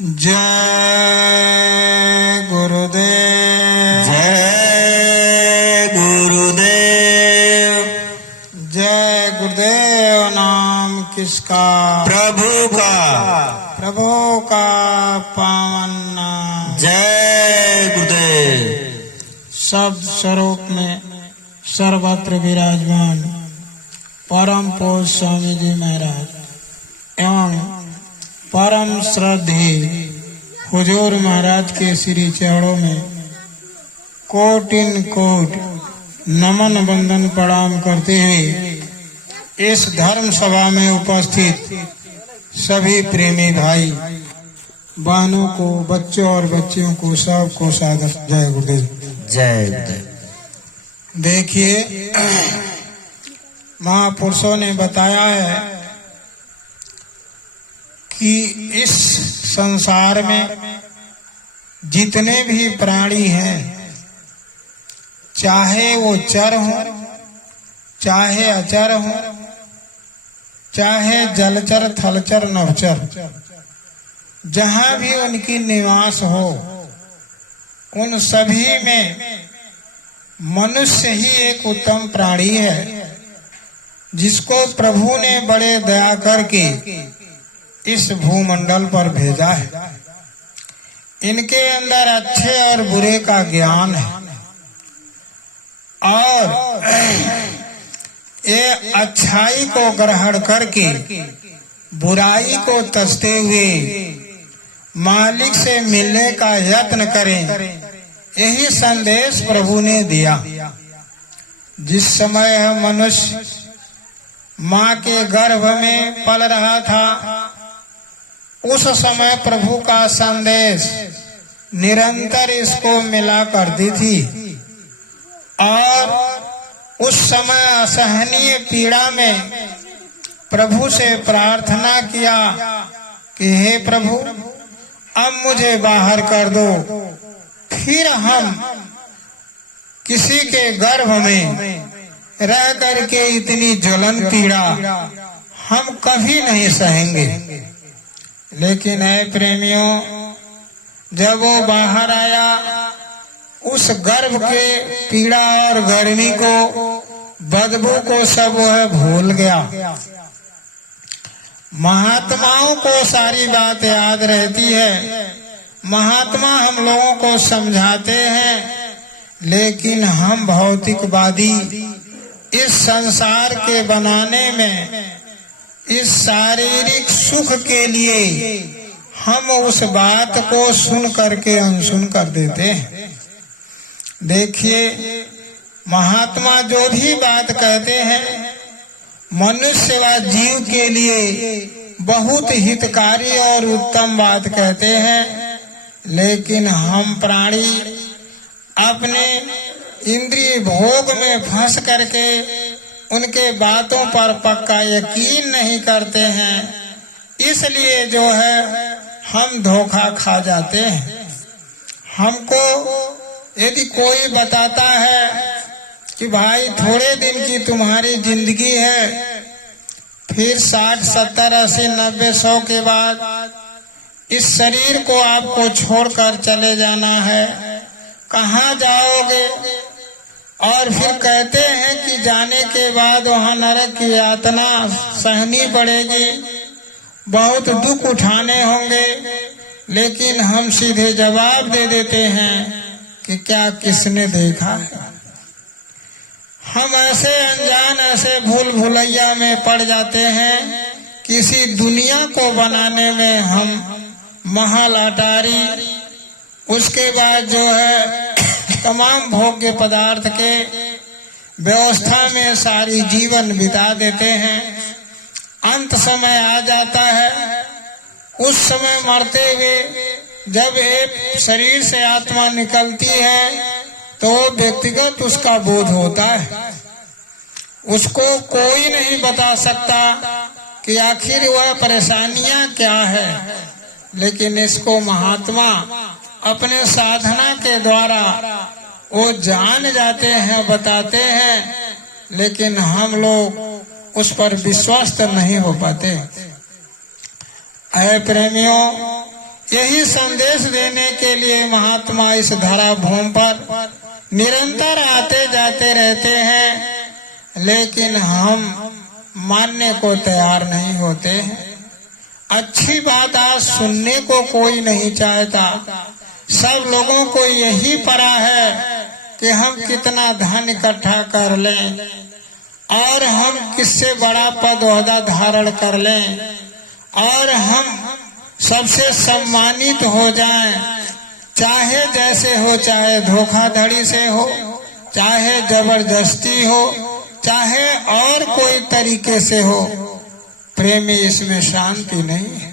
जय गुरुदेव। जय गुरुदेव। जय गुरुदेव नाम किसका? प्रभु का। प्रभु का पावन नाम। जय गुरुदेव। सब स्वरूप में सर्वत्र विराजमान परम पूज्य स्वामी जी महाराज एवं परम श्रद्धेय हुजूर महाराज के श्री चरणों में कोटिन कोट नमन वंदन प्रणाम करते हुए इस धर्म सभा में उपस्थित सभी प्रेमी भाई बहनों को, बच्चों और बच्चियों को, सबको सादर जय गुरुदेव। जय गुरुदेव। देखिए, महापुरुषों ने बताया है कि इस संसार में जितने भी प्राणी हैं, चाहे वो चर हो, चाहे अचर हो, चाहे जलचर, थलचर, नभचर, जहां भी उनकी निवास हो, उन सभी में मनुष्य ही एक उत्तम प्राणी है जिसको प्रभु ने बड़े दया करके इस भूमंडल पर भेजा है। इनके अंदर अच्छे और बुरे का ज्ञान है और ये अच्छाई को ग्रहण करके बुराई को तजते हुए मालिक से मिलने का यत्न करें, यही संदेश प्रभु ने दिया। जिस समय मनुष्य माँ के गर्भ में पल रहा था, उस समय प्रभु का संदेश निरंतर इसको मिला करती थी और उस समय असहनीय पीड़ा में प्रभु से प्रार्थना किया कि हे प्रभु, अब मुझे बाहर कर दो, फिर हम किसी के गर्भ में रह करके इतनी ज्वलन पीड़ा हम कभी नहीं सहेंगे। लेकिन है प्रेमियों, जब वो बाहर आया, उस गर्भ के पीड़ा और गर्मी को, बदबू को सब वह भूल गया। महात्माओं को सारी बात याद रहती है, महात्मा हम लोगों को समझाते हैं, लेकिन हम भौतिकवादी इस संसार के बनाने में, इस शारीरिक सुख के लिए हम उस बात को सुन करके अनसुन कर देते हैं। देखिए, महात्मा जो भी बात कहते हैं मनुष्य व जीव के लिए बहुत हितकारी और उत्तम बात कहते हैं, लेकिन हम प्राणी अपने इंद्रिय भोग में फंस करके उनके बातों पर पक्का यकीन नहीं करते हैं, इसलिए जो है हम धोखा खा जाते हैं। हमको यदि कोई बताता है कि भाई थोड़े दिन की तुम्हारी जिंदगी है, फिर 60, 70, 80, 90, 100 के बाद इस शरीर को आपको छोड़कर चले जाना है, कहाँ जाओगे? और फिर कहते हैं कि जाने के बाद वहाँ नरक की यातना सहनी पड़ेगी, बहुत दुख उठाने होंगे, लेकिन हम सीधे जवाब दे देते हैं कि क्या किसने देखा है। हम ऐसे अनजान, ऐसे भूल भुलैया में पड़ जाते हैं, किसी दुनिया को बनाने में हम महल अटारी, उसके बाद जो है तमाम भोग्य पदार्थ के व्यवस्था में सारी जीवन बिता देते हैं। अंत समय आ जाता है, उस समय मरते हुए जब एक शरीर से आत्मा निकलती है तो व्यक्तिगत उसका बोध होता है। उसको कोई नहीं बता सकता कि आखिर वह परेशानियां क्या है, लेकिन इसको महात्मा अपने साधना के द्वारा वो जान जाते हैं, बताते हैं, लेकिन हम लोग उस पर विश्वास नहीं हो पाते। ऐ प्रेमियों, यही संदेश देने के लिए महात्मा इस धरा भूमि पर निरंतर आते जाते रहते हैं, लेकिन हम मानने को तैयार नहीं होते हैं। अच्छी बात आज सुनने को कोई नहीं चाहता। सब लोगों को यही पड़ा है कि हम कितना धन इकट्ठा कर लें और हम किससे बड़ा पद ओहदा धारण कर लें और हम सबसे सम्मानित हो जाएं, चाहे जैसे हो, चाहे धोखाधड़ी से हो, चाहे जबरदस्ती हो, चाहे और कोई तरीके से हो। प्रेमी, इसमें शांति नहीं है।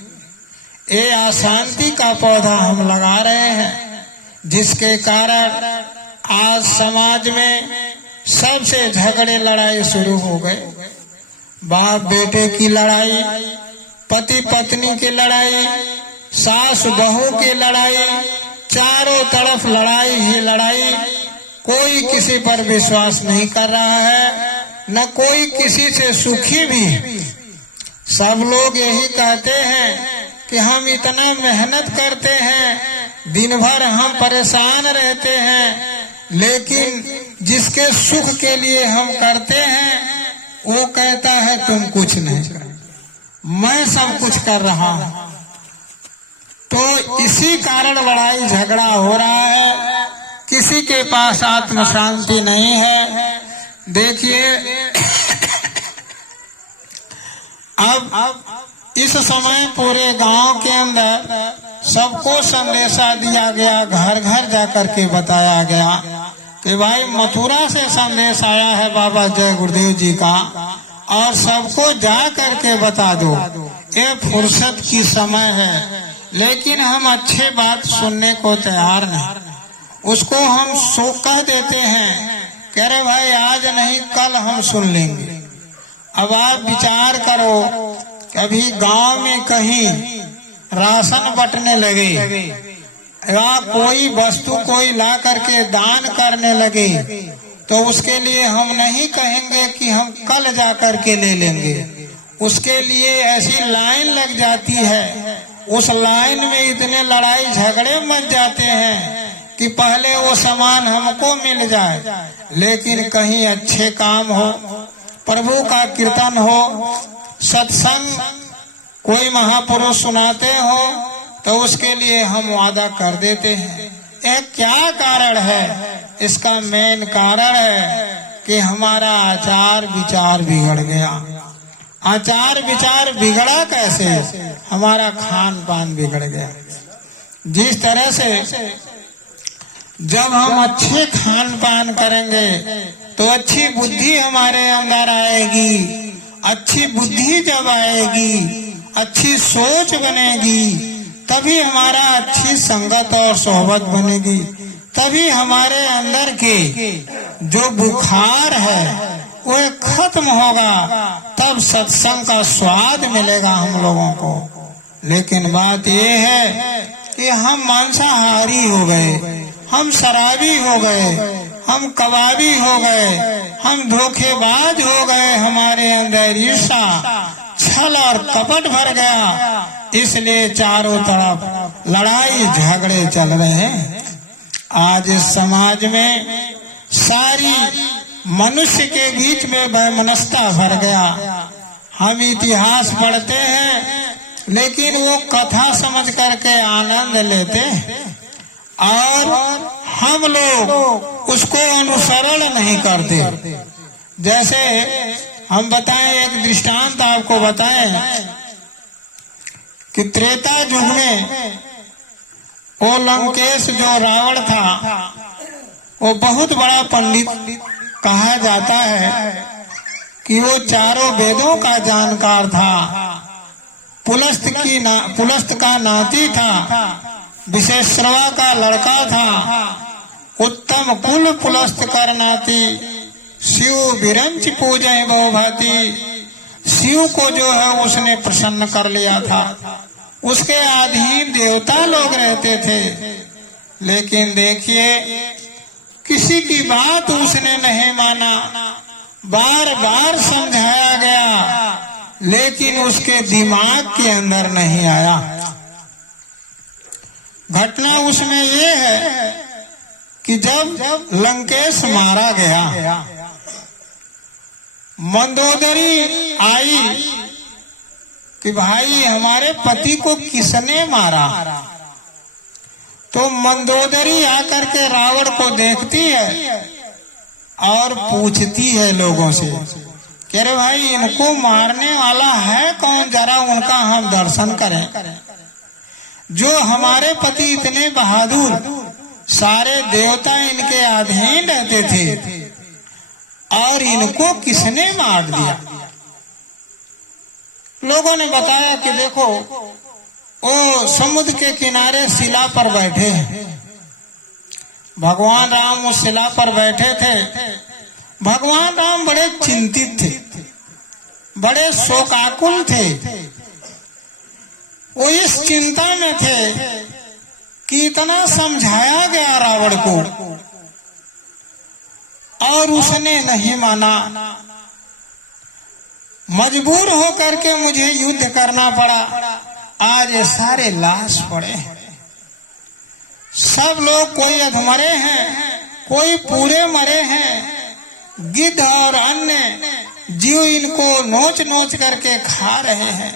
ये अशांति का पौधा हम लगा रहे हैं, जिसके कारण आज समाज में सबसे झगड़े लड़ाई शुरू हो गए। बाप बेटे की लड़ाई, पति पत्नी की लड़ाई, सास बहू की लड़ाई, चारों तरफ लड़ाई ही लड़ाई। कोई किसी पर विश्वास नहीं कर रहा है, न कोई किसी से सुखी भी। सब लोग यही कहते हैं कि हम इतना मेहनत करते हैं, दिन भर हम परेशान रहते हैं, लेकिन जिसके सुख के लिए हम करते हैं वो कहता है तुम कुछ नहीं कर, मैं सब कुछ कर रहा हूं। तो इसी कारण लड़ाई झगड़ा हो रहा है। किसी के पास आत्म शांति नहीं है। देखिए, अब इस समय पूरे गांव के अंदर सबको संदेशा दिया गया, घर घर जाकर के बताया गया कि भाई मथुरा से संदेश आया है बाबा जय गुरुदेव जी का, और सबको जा करके बता दो। ये फुर्सत की समय है, लेकिन हम अच्छे बात सुनने को तैयार नहीं। उसको हम सो कह देते हैं कि अरे भाई आज नहीं कल हम सुन लेंगे। अब आप विचार करो, कभी गांव में कहीं राशन बंटने लगे या कोई वस्तु कोई ला करके दान करने लगे, तो उसके लिए हम नहीं कहेंगे कि हम कल जा करके ले लेंगे। उसके लिए ऐसी लाइन लग जाती है, उस लाइन में इतने लड़ाई झगड़े मच जाते हैं कि पहले वो सामान हमको मिल जाए। लेकिन कहीं अच्छे काम हो, प्रभु का कीर्तन हो, सत्संग कोई महापुरुष सुनाते हो, तो उसके लिए हम वादा कर देते हैं। ये क्या कारण है? इसका मेन कारण है कि हमारा आचार विचार बिगड़ गया। आचार विचार बिगड़ा कैसे? हमारा खान पान बिगड़ गया। जिस तरह से जब हम अच्छे खान पान करेंगे तो अच्छी बुद्धि हमारे अंदर आएगी। अच्छी बुद्धि जब आएगी, अच्छी सोच बनेगी, तभी हमारा अच्छी संगत और सोहबत बनेगी। तभी हमारे अंदर के जो बुखार है वो खत्म होगा, तब सत्संग का स्वाद मिलेगा हम लोगों को। लेकिन बात ये है कि हम मांसाहारी हो गए, हम शराबी हो गए, हम कबाबी हो गए, हम धोखेबाज हो गए। हमारे अंदर ईर्ष्या, छल और कपट भर गया, इसलिए चारों तरफ लड़ाई झगड़े चल रहे हैं। आज इस समाज में सारी मनुष्य के बीच में वैमनस्यता भर गया। हम इतिहास पढ़ते हैं, लेकिन वो कथा समझ करके आनंद लेते हैं और हम लोग उसको अनुसरण नहीं करते। जैसे हम बताएं, एक दृष्टांत आपको बताएं कि त्रेता युग में वो लंकेश जो रावण था, वो बहुत बड़ा पंडित कहा जाता है कि वो चारों वेदों का जानकार था। पुलस्त का नाती था, विशेश्रवा का लड़का था, उत्तम कुल पुलस्त कर नाती, शिव विरंच पूजय बहुभाती। शिव को जो है उसने प्रसन्न कर लिया था। उसके अधीन देवता लोग रहते थे, लेकिन देखिए किसी की बात उसने नहीं माना। बार बार समझाया गया, लेकिन उसके दिमाग के अंदर नहीं आया। घटना उसमें ये है कि जब लंकेश मारा गया, मंदोदरी आई कि भाई हमारे पति को किसने मारा। तो मंदोदरी आकर के रावण को देखती है और पूछती है लोगों से कि अरे भाई इनको मारने वाला है कौन, जरा उनका हम दर्शन करें। जो हमारे पति इतने बहादुर, सारे देवता इनके अधीन रहते थे, और इनको किसने मार दिया। लोगों ने बताया कि देखो वो समुद्र के किनारे शिला पर बैठे हैं, भगवान राम उस शिला पर बैठे थे। भगवान राम बड़े चिंतित थे, बड़े शोकाकुल थे। वो इस चिंता में थे कि इतना समझाया गया रावण को और उसने नहीं माना। मजबूर होकर के मुझे युद्ध करना पड़ा। आज ये सारे लाश पड़े हैं, सब लोग कोई अधमरे हैं, कोई पूरे मरे हैं। गिद्ध और अन्य जीव इनको नोच नोच करके खा रहे हैं।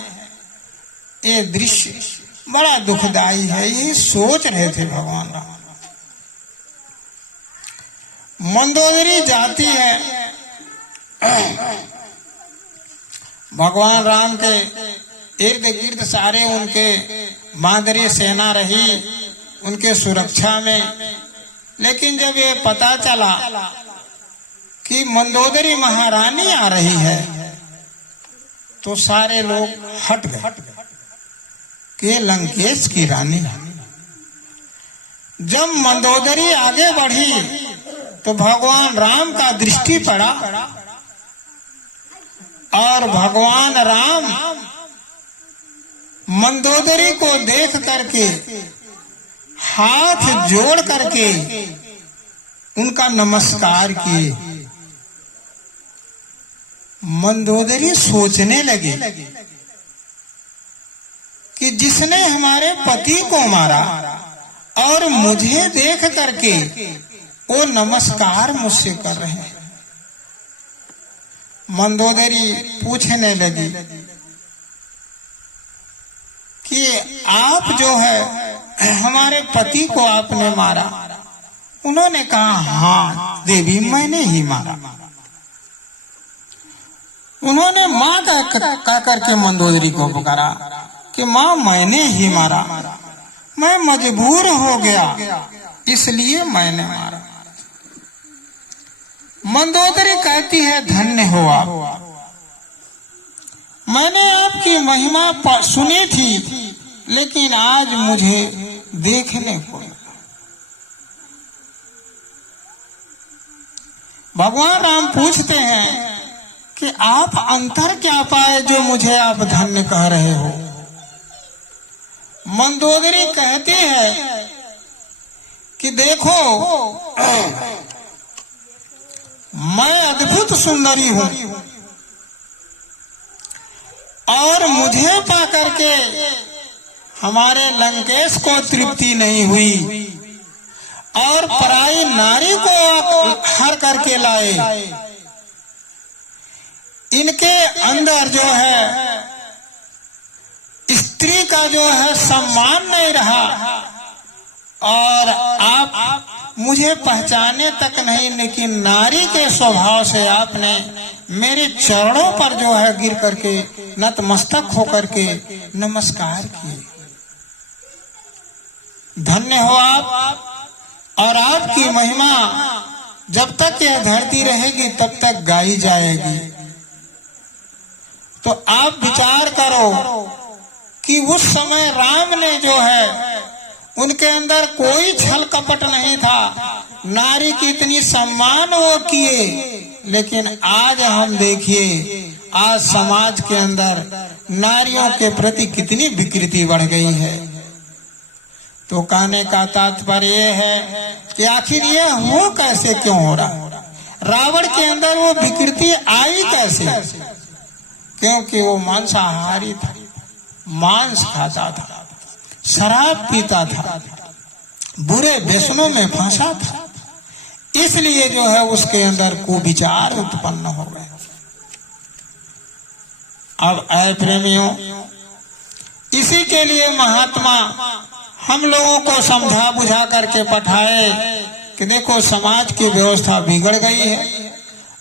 ये दृश्य बड़ा दुखदाई है। यही सोच रहे थे भगवान राम। मंदोदरी जाती है, भगवान राम के इर्द गिर्द सारे उनके मादरी सेना रही उनके सुरक्षा में। लेकिन जब ये पता चला कि मंदोदरी महारानी आ रही है तो सारे लोग हट गए कि लंकेश की रानी। जब मंदोदरी आगे बढ़ी तो भगवान राम का दृष्टि पड़ा और भगवान राम मंदोदरी को देख करके हाथ जोड़ करके उनका नमस्कार किए। मंदोदरी सोचने लगे कि जिसने हमारे पति को मारा और मुझे देख करके वो नमस्कार मुझसे कर रहे हैं। मंदोदरी पूछने लगी कि आप जो है हमारे पति को आपने मारा। उन्होंने कहा हाँ देवी मैंने ही मारा। उन्होंने माँ का करके मंदोदरी को पुकारा कि माँ मैंने ही मारा, मैं मजबूर हो गया इसलिए मैंने मारा। मंदोदरी कहती है धन्य हो आप, मैंने आपकी महिमा सुनी थी लेकिन आज मुझे देखने को। भगवान राम पूछते हैं कि आप अंतर क्या पाए जो मुझे आप धन्य कह रहे हो। मंदोदरी कहती है कि देखो मैं अद्भुत सुंदरी हूं और मुझे पाकर के हमारे लंकेश को तृप्ति नहीं हुई और पराई नारी को आप हर करके लाए। इनके अंदर जो है स्त्री का जो है सम्मान नहीं रहा और आप मुझे पहचाने तक नहीं, लेकिन नारी के स्वभाव से आपने मेरे चरणों पर जो है गिर करके नतमस्तक होकर के नमस्कार किए। धन्य हो आप और आपकी महिमा जब तक यह धरती रहेगी तब तक गाई जाएगी। तो आप विचार करो कि उस समय राम ने जो है उनके अंदर कोई छल कपट नहीं था, नारी की इतनी सम्मान वो किए। लेकिन आज हम देखिए आज समाज के अंदर नारियों के प्रति कितनी विकृति बढ़ गई है। तो कहने का तात्पर्य है कि आखिर ये हो कैसे, क्यों हो रहा। रावण के अंदर वो विकृति आई कैसे, क्योंकि वो मांसाहारी था, मांस खाता था। शराब पीता था, बुरे व्यसनों में फंसा था, इसलिए जो है उसके अंदर कुविचार उत्पन्न हो गए। अब ऐ प्रेमियों, इसी के लिए महात्मा हम लोगों को समझा बुझा करके पठाए कि देखो समाज की व्यवस्था बिगड़ गई है,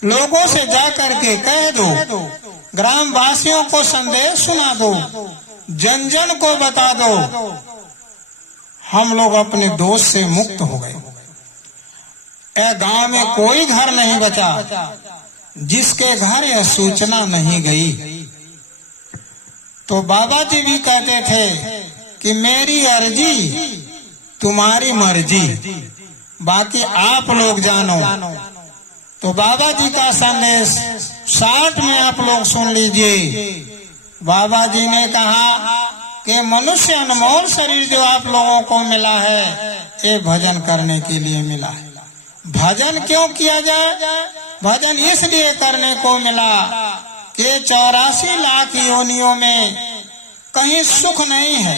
लोगों से जा करके कह दो, ग्राम वासियों को संदेश सुना दो, जन जन को बता दो, हम लोग अपने दोष से मुक्त हो गए। गांव में कोई घर नहीं बचा जिसके घर यह सूचना नहीं गई। तो बाबा जी भी कहते थे कि मेरी अर्जी तुम्हारी मर्जी, बाकी आप लोग जानो। तो बाबा जी का संदेश 60 में आप लोग सुन लीजिए। बाबा जी ने कहा कि मनुष्य अनमोल शरीर जो आप लोगों को मिला है, ये भजन करने के लिए मिला है। भजन क्यों किया जाए? भजन इसलिए करने को मिला कि 84 लाख योनियों में कहीं सुख नहीं है।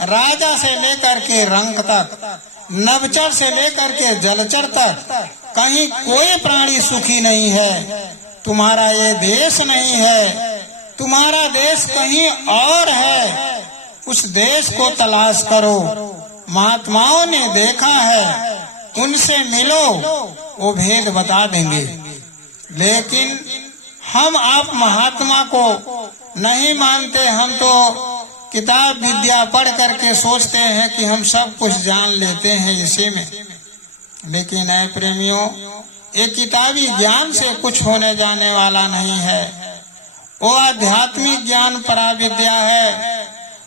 राजा से लेकर के रंक तक, नवचर से लेकर के जलचर तक कहीं कोई प्राणी सुखी नहीं है। तुम्हारा ये देश नहीं है, तुम्हारा देश कहीं और है। उस देश को तलाश करो। महात्माओं ने देखा है, उनसे मिलो, वो भेद बता देंगे। लेकिन हम आप महात्मा को नहीं मानते। हम तो किताब विद्या पढ़ करके सोचते हैं कि हम सब कुछ जान लेते हैं इसी में। लेकिन ऐ प्रेमियों, ये किताबी ज्ञान से कुछ होने जाने वाला नहीं है। वो आध्यात्मिक ज्ञान पराविद्या है,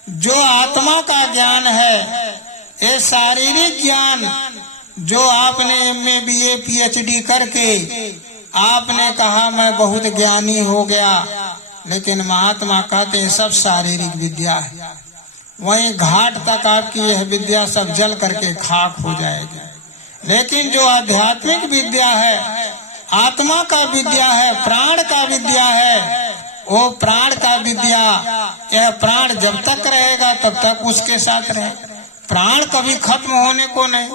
जो आत्मा का ज्ञान है। ये शारीरिक ज्ञान जो आपने MA BA PhD करके आपने कहा मैं बहुत ज्ञानी हो गया, लेकिन महात्मा कहते हैं सब शारीरिक विद्या है। वहीं घाट तक आपकी यह विद्या सब जल करके खाक हो जाएगी। लेकिन जो आध्यात्मिक विद्या है, आत्मा का विद्या है, प्राण का विद्या है, वो प्राण का विद्या, यह प्राण जब तक रहेगा तब तक उसके साथ रहेगा। प्राण कभी खत्म होने को नहीं।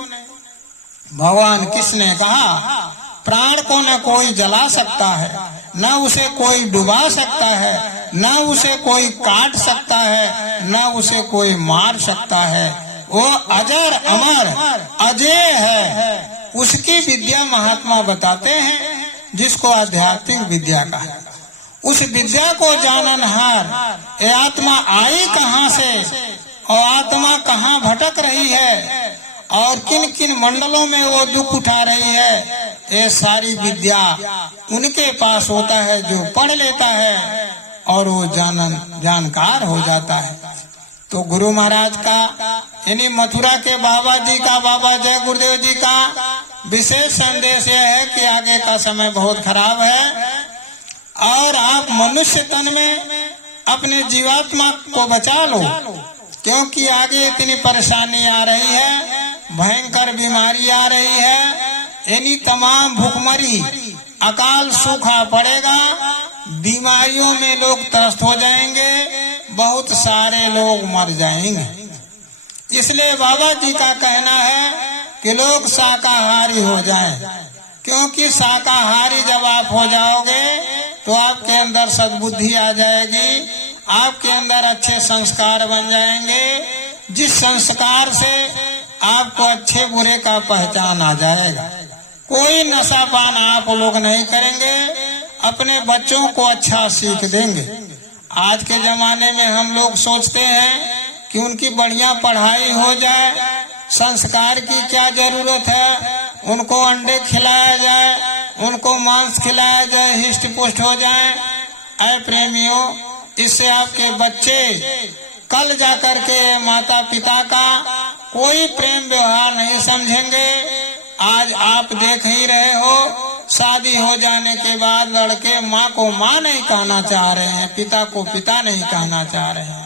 भगवान कृष्ण ने कहा प्राण को न कोई जला सकता है, न उसे कोई डुबा सकता है, न उसे कोई काट सकता है, न उसे कोई मार सकता है। वो अजर अमर अजय है। उसकी विद्या महात्मा बताते हैं, जिसको आध्यात्मिक विद्या का है। उस विद्या को जाननहार ये आत्मा आई कहाँ से और आत्मा कहाँ भटक रही है और किन किन मंडलों में वो दुख उठा रही है, ये सारी विद्या उनके पास होता है जो पढ़ लेता है और वो जानकार हो जाता है। तो गुरु महाराज का यानी मथुरा के बाबा जी का, बाबा जय गुरुदेव जी का विशेष संदेश यह है कि आगे का समय बहुत खराब है और आप मनुष्य तन में अपने जीवात्मा को बचा लो, क्योंकि आगे इतनी परेशानी आ रही है, भयंकर बीमारी आ रही है। यानी तमाम भूखमरी, अकाल सूखा पड़ेगा, बीमारियों में लोग त्रस्त हो जाएंगे, बहुत सारे लोग मर जाएंगे। इसलिए बाबा जी का कहना है कि लोग शाकाहारी हो जाएं, क्योंकि शाकाहारी जब आप हो जाओगे तो आपके अंदर सद्बुद्धि आ जाएगी, आपके अंदर अच्छे संस्कार बन जाएंगे, जिस संस्कार से आपको अच्छे बुरे का पहचान आ जाएगा। कोई नशा पान आप लोग नहीं करेंगे, अपने बच्चों को अच्छा सीख देंगे। आज के जमाने में हम लोग सोचते हैं कि उनकी बढ़िया पढ़ाई हो जाए, संस्कार की क्या जरूरत है, उनको अंडे खिलाया जाए, उनको मांस खिलाया जाए, हिष्ट पुष्ट हो जाए। ऐ प्रेमियों, इससे आपके बच्चे कल जाकर के माता पिता का कोई प्रेम व्यवहार नहीं समझेंगे। आज आप देख ही रहे हो, शादी हो जाने के बाद लड़के माँ को माँ नहीं कहना चाह रहे हैं, पिता को पिता नहीं कहना चाह रहे हैं।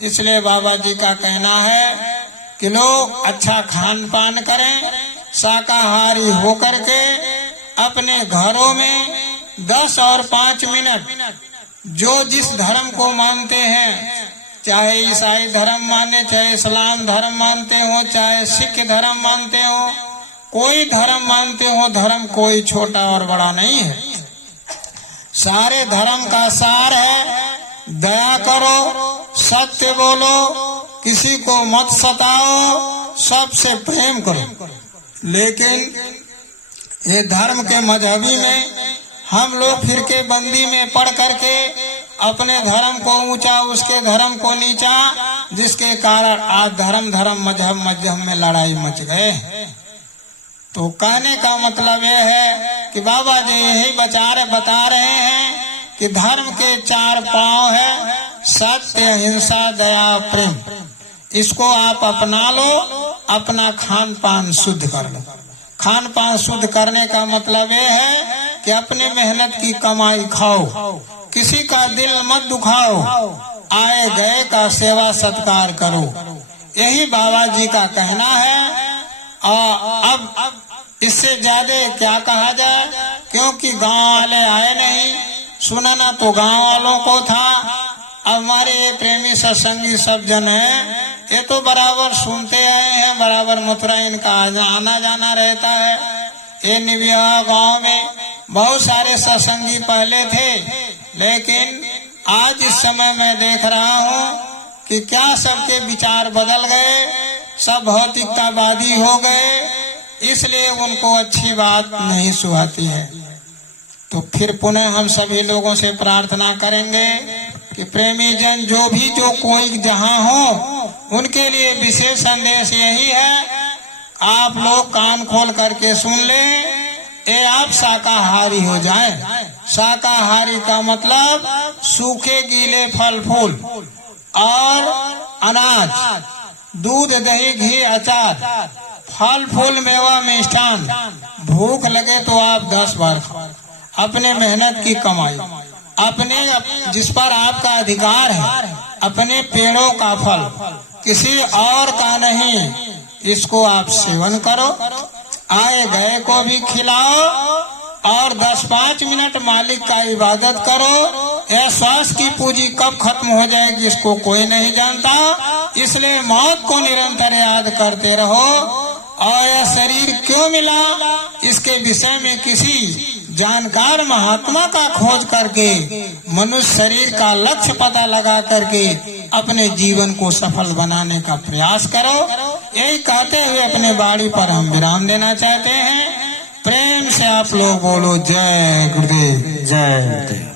इसलिए बाबा जी का कहना है कि लोग अच्छा खान पान करें, शाकाहारी होकर के अपने घरों में 10 और 5 मिनट जो जिस धर्म को मानते हैं, चाहे ईसाई धर्म माने, चाहे इस्लाम धर्म मानते हो, चाहे सिख धर्म मानते हो, कोई धर्म मानते हो, धर्म कोई छोटा और बड़ा नहीं है। सारे धर्म का सार है दया करो, सत्य बोलो, किसी को मत सताओ, सबसे प्रेम करो। लेकिन ये धर्म के मजहबी में हम लोग फिरके बंदी में पढ़ करके अपने धर्म को ऊंचा, उसके धर्म को नीचा, जिसके कारण आज धर्म मजहब में लड़ाई मच गए। तो कहने का मतलब ये है कि बाबा जी यही बता रहे हैं कि धर्म के 4 पांव है, सत्य, अहिंसा, दया, प्रेम। इसको आप अपना लो, अपना खान पान शुद्ध कर लो। खान पान शुद्ध करने का मतलब ये है कि अपने मेहनत की कमाई खाओ, किसी का दिल मत दुखाओ, आए गए का सेवा सत्कार करो। यही बाबा जी का कहना है। अब इससे ज्यादा क्या कहा जाए, क्योंकि गांव वाले आए नहीं, सुनाना तो गांव वालों को था। अब हमारे ये प्रेमी सत्संगी सब जन है, ये तो बराबर सुनते आए हैं, बराबर मथुरा इनका आना जाना रहता है। ये निविया गांव में बहुत सारे सत्संगी पहले थे, लेकिन आज इस समय मैं देख रहा हूँ कि क्या सबके विचार बदल गए, सब भौतिकतावादी हो गए, इसलिए उनको अच्छी बात नहीं सुहाती है। तो फिर पुनः हम सभी लोगों से प्रार्थना करेंगे कि प्रेमी जन जो कोई जहाँ हो, उनके लिए विशेष संदेश यही है, आप लोग कान खोल करके सुन ले, ये आप शाकाहारी हो जाएं। शाकाहारी का मतलब सूखे गीले फल फूल और अनाज, दूध, दही, घी, अचार, फल फूल, मेवा, मिष्ठान। भूख लगे तो आप 10 बार खाओ। अपने मेहनत की कमाई, अपने जिस पर आपका अधिकार है, अपने पेड़ों का फल, किसी और का नहीं, इसको आप सेवन करो। आए गए को भी खिलाओ और 10-5 मिनट मालिक का इबादत करो। यह श्वास की पूंजी कब खत्म हो जाएगी इसको कोई नहीं जानता, इसलिए मौत को निरंतर याद करते रहो। और यह शरीर क्यों मिला, इसके विषय में किसी जानकार महात्मा का खोज करके मनुष्य शरीर का लक्ष्य पता लगा करके अपने जीवन को सफल बनाने का प्रयास करो। यही कहते हुए अपने बाड़ी पर हम विराम देना चाहते हैं। प्रेम से आप लोग बोलो जय गुरुदेव, जय गुरुदेव।